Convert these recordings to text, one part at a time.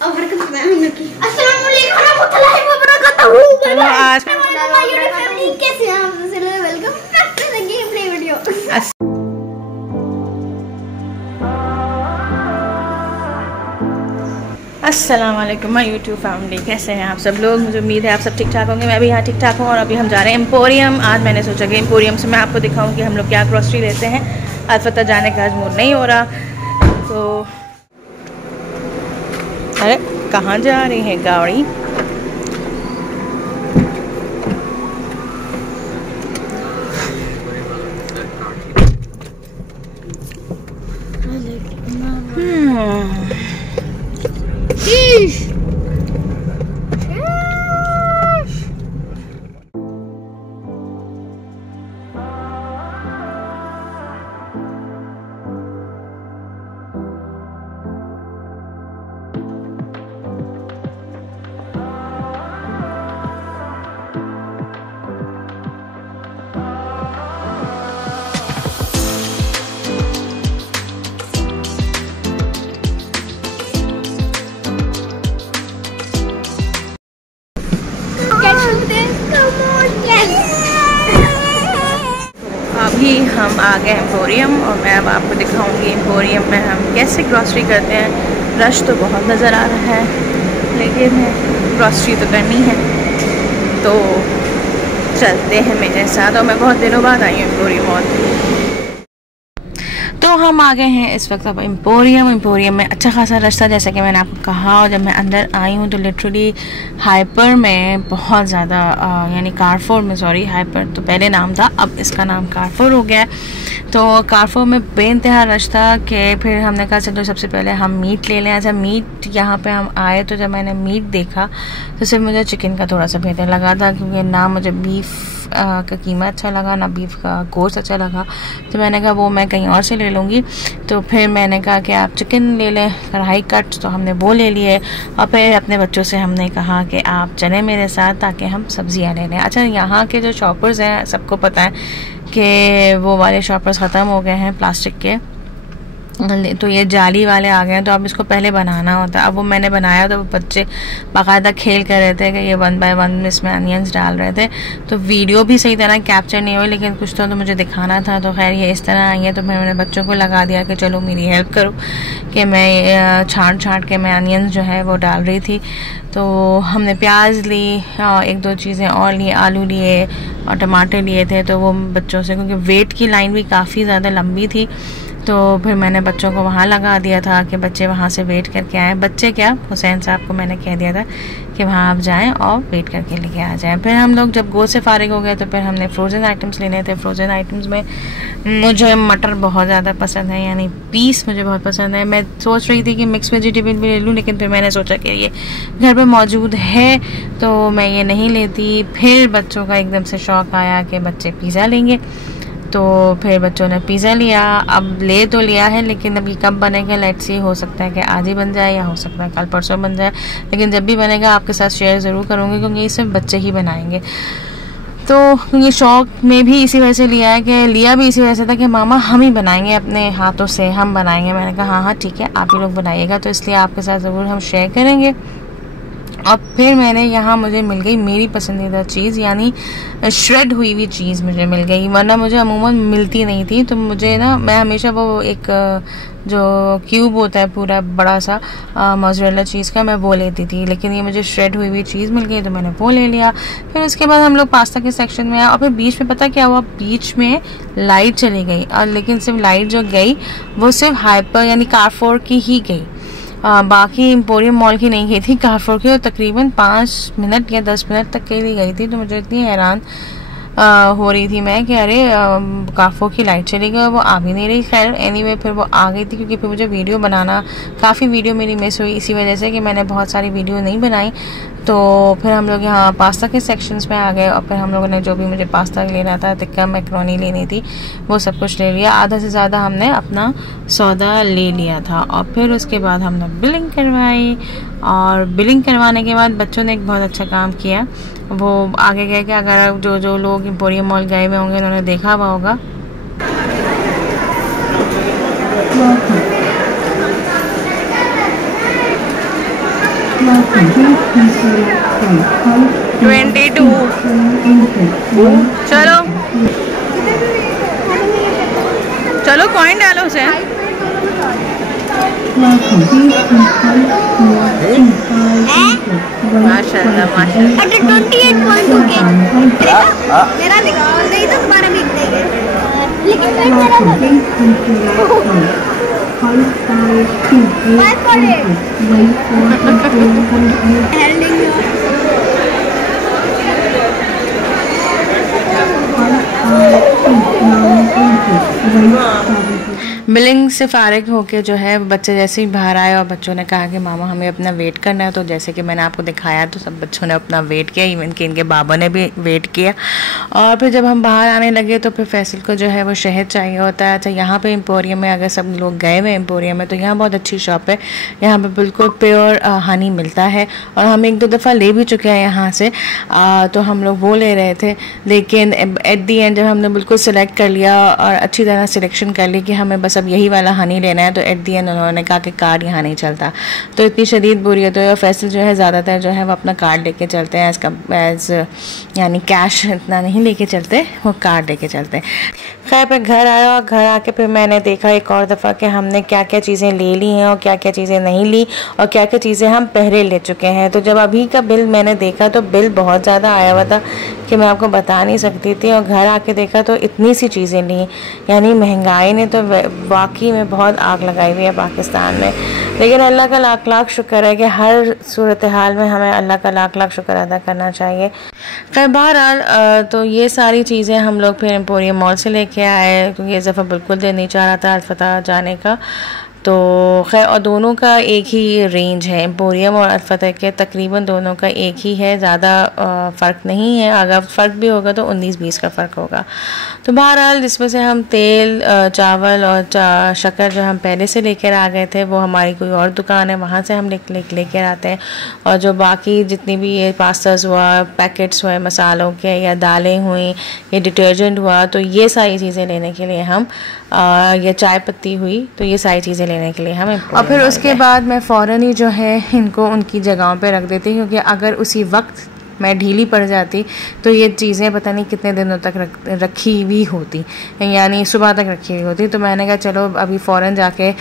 अस्सलाम वालेकुम my YouTube family, कैसे हैं आप सब लोग। मुझे उम्मीद है आप सब ठीक ठाक होंगे। मैं भी यहाँ ठीक ठाक हूँ। और अभी हम जा रहे हैं एम्पोरियम। आज मैंने सोचा कि एम्पोरियम से मैं आपको दिखाऊँ कि हम लोग क्या ग्रॉसरी लेते हैं। अलबत्ता जाने का आज मूड नहीं हो रहा। तो अरे कहाँ जा रही है गाड़ी। अभी हम आ गए एम्पोरियम और मैं अब आपको दिखाऊंगी एम्पोरियम में हम कैसे ग्रॉसरी करते हैं। रश तो बहुत नज़र आ रहा है लेकिन ग्रॉसरी तो करनी है, तो चलते हैं मेरे साथ। और मैं बहुत दिनों बाद आई हूँ एम्पोरियम मॉल। तो हम आ गए हैं इस वक्त अब एम्पोरियम में अच्छा खासा रश था जैसे कि मैंने आपको कहा। और जब मैं अंदर आई हूँ तो लिटरली हाइपर में बहुत ज़्यादा यानी कारफोर में, सॉरी हाइपर तो पहले नाम था, अब इसका नाम कारफोर हो गया है। तो कारफोर में बेइंतहा रश था कि फिर हमने कहा चलो सबसे पहले हम मीट ले लें। अच्छा मीट यहाँ पे हम आए तो जब मैंने मीट देखा तो सिर्फ मुझे चिकन का थोड़ा सा बेहतर लगा था, क्योंकि ना मुझे बीफ का कीमा अच्छा लगा ना बीफ का गोश्त अच्छा लगा। तो मैंने कहा वो मैं कहीं और से ले लूँगी। तो फिर मैंने कहा कि आप चिकन ले लें कढ़ाई कट, तो हमने वो ले लिए। और फिर अपने बच्चों से हमने कहा कि आप चलें मेरे साथ ताकि हम सब्जियां ले लें। अच्छा यहाँ के जो शॉपर्स हैं सबको पता है कि वो वाले शॉपर्स ख़त्म हो गए हैं प्लास्टिक के, तो ये जाली वाले आ गए हैं। तो अब इसको पहले बनाना होता है। अब वो मैंने बनाया तो बच्चे बाकायदा खेल कर रहे थे कि ये 1 बाय 1 इसमें अनियंस डाल रहे थे। तो वीडियो भी सही तरह कैप्चर नहीं हुई, लेकिन कुछ तो मुझे दिखाना था। तो खैर ये इस तरह आई है तो मैंने बच्चों को लगा दिया कि चलो मेरी हेल्प करो, कि मैं छाँट के मैं अनियंस जो है वो डाल रही थी। तो हमने प्याज ली, 1-2 चीज़ें और ली, आलू लिए और टमाटर लिए थे। तो वो बच्चों से, क्योंकि वेट की लाइन भी काफ़ी ज़्यादा लंबी थी, तो फिर मैंने बच्चों को वहाँ लगा दिया था कि बच्चे वहाँ से वेट करके आएँ। बच्चे क्या, हुसैन साहब को मैंने कह दिया था कि वहाँ आप जाएं और वेट करके लेके आ जाएं। फिर हम लोग जब गोश्त से फारिग हो गए तो फिर हमने फ्रोज़न आइटम्स लेने थे। फ्रोज़न आइटम्स में मुझे मटर बहुत ज़्यादा पसंद है, यानी पीस मुझे बहुत पसंद है। मैं सोच रही थी कि मिक्स वेजिटेबल भी ले लूँ, लेकिन फिर मैंने सोचा कि ये घर पर मौजूद है तो मैं ये नहीं लेती। फिर बच्चों का एकदम से शौक़ आया कि बच्चे पिज़्ज़ा लेंगे, तो फिर बच्चों ने पिज़्ज़ा लिया। अब ले तो लिया है लेकिन अभी कब बनेगा लेट्स सी, हो सकता है कि आज ही बन जाए या हो सकता है कल परसों बन जाए, लेकिन जब भी बनेगा आपके साथ शेयर ज़रूर करूँगी, क्योंकि ये सिर्फ बच्चे ही बनाएंगे। तो ये शौक़ में भी इसी वजह से लिया है कि लिया भी इसी वजह से था कि मामा हम ही बनाएंगे अपने हाथों से, हम बनाएंगे। मैंने कहा हाँ ठीक है आप ही लोग बनाइएगा, तो इसलिए आपके साथ ज़रूर हम शेयर करेंगे। और फिर मैंने यहाँ मुझे मिल गई मेरी पसंदीदा चीज़, यानी श्रेड हुई हुई चीज़ मुझे मिल गई, वरना मुझे अमूमन मिलती नहीं थी। तो मुझे ना, मैं हमेशा वो एक जो क्यूब होता है पूरा बड़ा सा मोज़रेला चीज़ का, मैं वो लेती थी, लेकिन ये मुझे श्रेड हुई हुई चीज़ मिल गई तो मैंने वो ले लिया। फिर उसके बाद हम लोग पास्ता के सेक्शन में आए और फिर बीच में पता क्या हुआ, बीच में लाइट चली गई। और लेकिन सिर्फ लाइट जो गई वो सिर्फ हाइपर यानी कारफोर की ही गई, बाकी एम्पोरियम मॉल की नहीं गई थी, कारफोर की। और तकरीबन 5 मिनट या 10 मिनट तक के लिए गई थी। तो मुझे इतनी हैरान हो रही थी मैं कि अरे कारफोर की लाइट चली गई, वो आ भी नहीं रही। खैर एनीवे फिर वो आ गई थी, क्योंकि फिर मुझे वीडियो बनाना, काफ़ी वीडियो मेरी मिस हुई इसी वजह से कि मैंने बहुत सारी वीडियो नहीं बनाई। तो फिर हम लोग यहाँ पास्ता के सेक्शंस में आ गए और फिर हम लोगों ने जो भी मुझे पास्ता लेना था, टिक्का मैकरोनी लेनी थी, वो सब कुछ ले लिया। आधा से ज़्यादा हमने अपना सौदा ले लिया था। और फिर उसके बाद हमने बिलिंग करवाई, और बिलिंग करवाने के बाद बच्चों ने एक बहुत अच्छा काम किया। वो आगे गए कि अगर जो लोग एम्पोरियम मॉल गए हुए होंगे उन्होंने देखा हुआ होगा, 22। चलो चलो कॉइन डालो उसे। माशाल्लाह माशाल्लाह। 28 पॉइंट हो गए। मेरा दिखाओ नहीं तो तुम्हारा भी देंगे, लेकिन फिर मेरा बिलिंग से फ़ारिग होके जो है बच्चे जैसे ही बाहर आए और बच्चों ने कहा कि मामा हमें अपना वेट करना है, तो जैसे कि मैंने आपको दिखाया तो सब बच्चों ने अपना वेट किया, इवन कि इनके बाबा ने भी वेट किया। और फिर जब हम बाहर आने लगे तो फिर फैसल को जो है वो शहद चाहिए होता है। अच्छा, यहाँ पे एम्पोरियम में अगर सब लोग गए हुए एम्पोरियम में तो यहाँ बहुत अच्छी शॉप है, यहाँ पर बिल्कुल प्योर हनी मिलता है और हम 1-2 दफ़ा ले भी चुके हैं यहाँ से। तो हम लोग वो ले रहे थे, लेकिन एट दी एंड जब हमने बिल्कुल सिलेक्ट कर लिया और अच्छी तरह सिलेक्शन कर ली कि हमें बस अब यही वाला हनी लेना है, तो एट दी एंड उन्होंने कहा कि कार्ड यहाँ नहीं चलता। तो इतनी शदीद बोरियत हुई और फैसल जो है ज़्यादातर जो है वो अपना कार्ड लेके चलते हैं, एज यानी कैश इतना नहीं लेके चलते, वो कार्ड लेके चलते हैं। खैर मैं घर आया और घर आके फिर मैंने देखा एक और दफ़ा कि हमने क्या क्या चीज़ें ले ली हैं और क्या क्या चीज़ें नहीं ली और क्या क्या चीज़ें हम पहले ले चुके हैं। तो जब अभी का बिल मैंने देखा तो बिल बहुत ज़्यादा आया हुआ था कि मैं आपको बता नहीं सकती थी, और घर आके देखा तो इतनी सी चीज़ें ली, यानी महंगाई ने तो वाकई में बहुत आग लगाई हुई है पाकिस्तान में। लेकिन अल्लाह का लाख लाख शुक्र है कि हर सूरत हाल में हमें अल्लाह का लाख लाख शुक्र अदा करना चाहिए। खैर बहरहाल तो ये सारी चीज़ें हम लोग फिर एम्पोरियम मॉल से लेके आए, क्योंकि इस दफ़ा बिल्कुल दिल नहीं चाह रहा था अल्फता जाने का। तो खैर और दोनों का एक ही रेंज है, एम्पोरियम और अल्फता के तकरीबन दोनों का एक ही है, ज़्यादा फ़र्क नहीं है। अगर फ़र्क भी होगा तो 19-20 का फ़र्क होगा। तो बहरहाल जिसमें से हम तेल, चावल और शक्कर जो हम पहले से लेकर आ गए थे, वो हमारी कोई और दुकान है वहाँ से हम लेकर आते हैं। और जो बाकी जितनी भी ये पास्ताज हुआ, पैकेट्स हुए मसालों के, या दालें हुई, या डिटर्जेंट हुआ, तो ये सारी चीज़ें लेने के लिए हम या चाय पत्ती हुई, तो ये सारी चीज़ें लेने के लिए हम। और फिर उसके बाद मैं फ़ौरन ही जो है इनको उनकी जगहों पे रख देती, क्योंकि अगर उसी वक्त मैं ढीली पड़ जाती तो ये चीज़ें पता नहीं कितने दिनों तक रखी हुई होती, यानी सुबह तक रखी हुई होती। तो मैंने कहा चलो अभी फ़ौरन जाके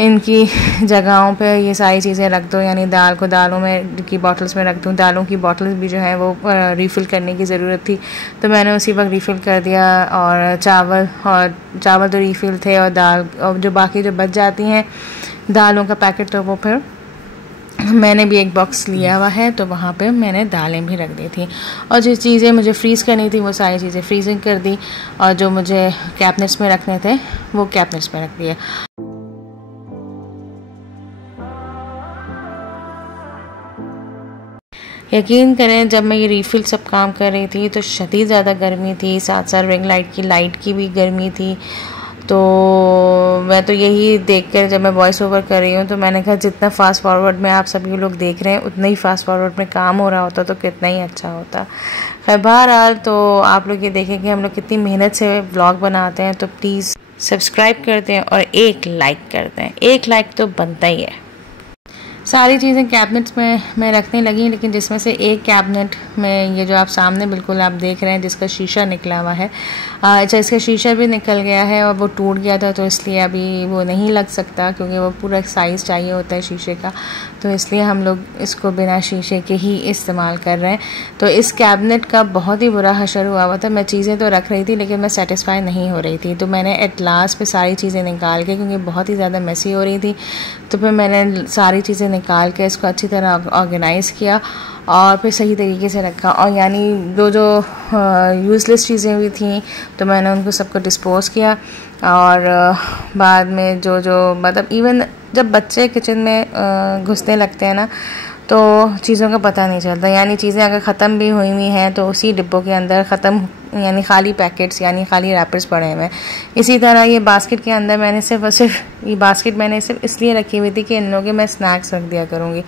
इनकी जगहों पे ये सारी चीज़ें रख दो, यानी दाल को दालों में की बॉटल्स में रख दूँ। दालों की बॉटल्स भी जो है वो रीफ़िल करने की ज़रूरत थी, तो मैंने उसी वक्त रीफ़िल कर दिया। और चावल तो रीफ़िल थे, और दाल और जो बाकी जो बच जाती हैं दालों का पैकेट, तो वो फिर मैंने भी एक बॉक्स लिया हुआ है, तो वहाँ पे मैंने दालें भी रख दी थी। और जो चीज़ें मुझे फ्रीज़ करनी थी वो सारी चीज़ें फ्रीजिंग कर दी, और जो मुझे कैबिनेट्स में रखने थे वो कैबिनेट्स में रख दिए। यकीन करें जब मैं ये रीफ़िल सब काम कर रही थी तो शदीद ज़्यादा गर्मी थी, साथ साथ रिंग लाइट की भी गर्मी थी। तो मैं तो यही देखकर जब मैं वॉइस ओवर कर रही हूँ तो मैंने कहा जितना फ़ास्ट फॉरवर्ड में आप सभी लोग देख रहे हैं उतना ही फ़ास्ट फॉरवर्ड में काम हो रहा होता तो कितना ही अच्छा होता। खैर बहरहाल तो आप लोग ये देखें कि हम लोग कितनी मेहनत से व्लॉग बनाते हैं, तो प्लीज़ सब्सक्राइब कर दें और एक लाइक कर दें, एक लाइक तो बनता ही है। सारी चीज़ें कैबिनेट्स में मैं रखने लगी, लेकिन जिसमें से एक कैबिनेट में ये जो आप सामने बिल्कुल आप देख रहे हैं जिसका शीशा निकला हुआ है, अच्छा इसका शीशा भी निकल गया है और वो टूट गया था, तो इसलिए अभी वो नहीं लग सकता, क्योंकि वो पूरा साइज़ चाहिए होता है शीशे का, तो इसलिए हम लोग इसको बिना शीशे के ही इस्तेमाल कर रहे हैं। तो इस कैबिनेट का बहुत ही बुरा हशर हुआ था। मैं चीज़ें तो रख रही थी लेकिन मैं सेटिस्फाई नहीं हो रही थी, तो मैंने एट लास्ट पे सारी चीज़ें निकाल के, क्योंकि बहुत ही ज़्यादा मेसी हो रही थी, तो फिर मैंने सारी चीज़ें निकाल के इसको अच्छी तरह ऑर्गेनाइज़ किया और फिर सही तरीके से रखा। और यानी जो यूज़लेस चीज़ें भी थी तो मैंने उनको सबको डिस्पोज़ किया। और बाद में जो मतलब इवन जब बच्चे किचन में घुसने लगते हैं ना तो चीज़ों का पता नहीं चलता, यानी चीज़ें अगर ख़त्म भी हुई हैं तो उसी डिब्बों के अंदर ख़त्म, यानी खाली पैकेट्स यानी खाली रैपर्स पड़े हुए हैं। इसी तरह ये बास्केट के अंदर मैंने सिर्फ ये बास्केट मैंने सिर्फ इसलिए रखी हुई थी कि इन लोगों के मैं स्नैक्स रख दिया करूँगी,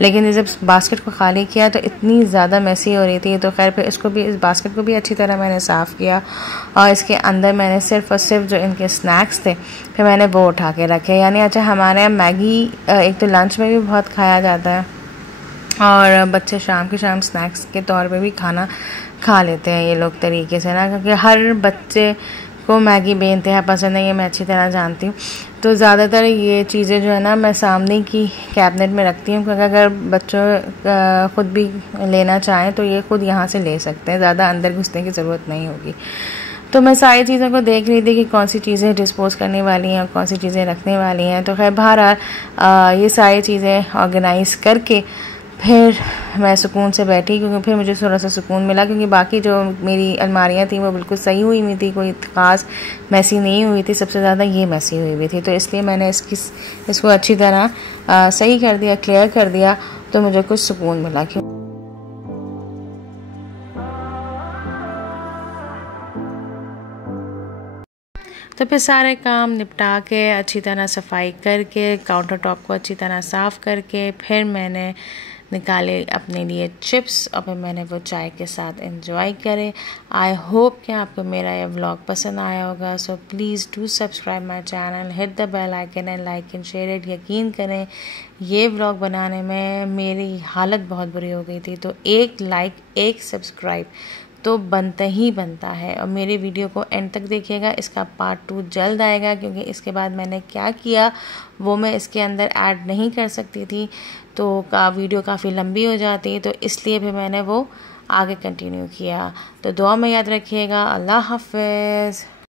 लेकिन जब बास्केट को खाली किया तो इतनी ज़्यादा मैसी हो रही थी। तो खैर फिर इसको भी, इस बास्केट को भी अच्छी तरह मैंने साफ़ किया और इसके अंदर मैंने सिर्फ और सिर्फ जो इनके स्नैक्स थे फिर मैंने वो उठा के रखे। यानी अच्छा हमारे यहाँ मैगी एक तो लंच में भी बहुत खाया जाता है, और बच्चे शाम के शाम स्नैक्स के तौर पे भी खाना खा लेते हैं ये लोग तरीके से ना, क्योंकि हर बच्चे को मैगी बेइंतहा पसंद है, ये मैं अच्छी तरह जानती हूँ। तो ज़्यादातर ये चीज़ें जो है ना मैं सामने की कैबिनेट में रखती हूँ, क्योंकि अगर बच्चों ख़ुद भी लेना चाहें तो ये खुद यहाँ से ले सकते हैं, ज़्यादा अंदर घुसने की ज़रूरत नहीं होगी। तो मैं सारी चीज़ों को देख रही थी कि कौन सी चीज़ें डिस्पोज़ करने वाली हैं और कौन सी चीज़ें रखने वाली हैं। तो खैर बहरहाल ये सारी चीज़ें ऑर्गेनाइज़ करके फिर मैं सुकून से बैठी, क्योंकि फिर मुझे थोड़ा सा सुकून मिला, क्योंकि बाकी जो मेरी अलमारियाँ थी वो बिल्कुल सही हुई हुई थी, कोई ख़ास मैसी नहीं हुई थी, सबसे ज़्यादा ये मैसी हुई हुई थी। तो इसलिए मैंने इसको अच्छी तरह सही कर दिया, क्लियर कर दिया, तो मुझे कुछ सुकून मिला। क्यों तो फिर सारे काम निपटा के अच्छी तरह सफाई करके काउंटर टॉप को अच्छी तरह साफ़ करके फिर मैंने निकाले अपने लिए चिप्स और फिर मैंने वो चाय के साथ एंजॉय करे। आई होप कि आपको मेरा ये व्लॉग पसंद आया होगा। So please do subscribe my channel, hit the bell icon and like and share it. यकीन करें ये व्लॉग बनाने में मेरी हालत बहुत बुरी हो गई थी, तो एक लाइक एक सब्सक्राइब तो बनता ही बनता है। और मेरे वीडियो को एंड तक देखिएगा, इसका पार्ट 2 जल्द आएगा, क्योंकि इसके बाद मैंने क्या किया वो मैं इसके अंदर ऐड नहीं कर सकती थी, तो वीडियो काफ़ी लंबी हो जाती, तो इसलिए भी मैंने वो आगे कंटिन्यू किया। तो दुआ में याद रखिएगा। अल्लाह हाफ़िज़।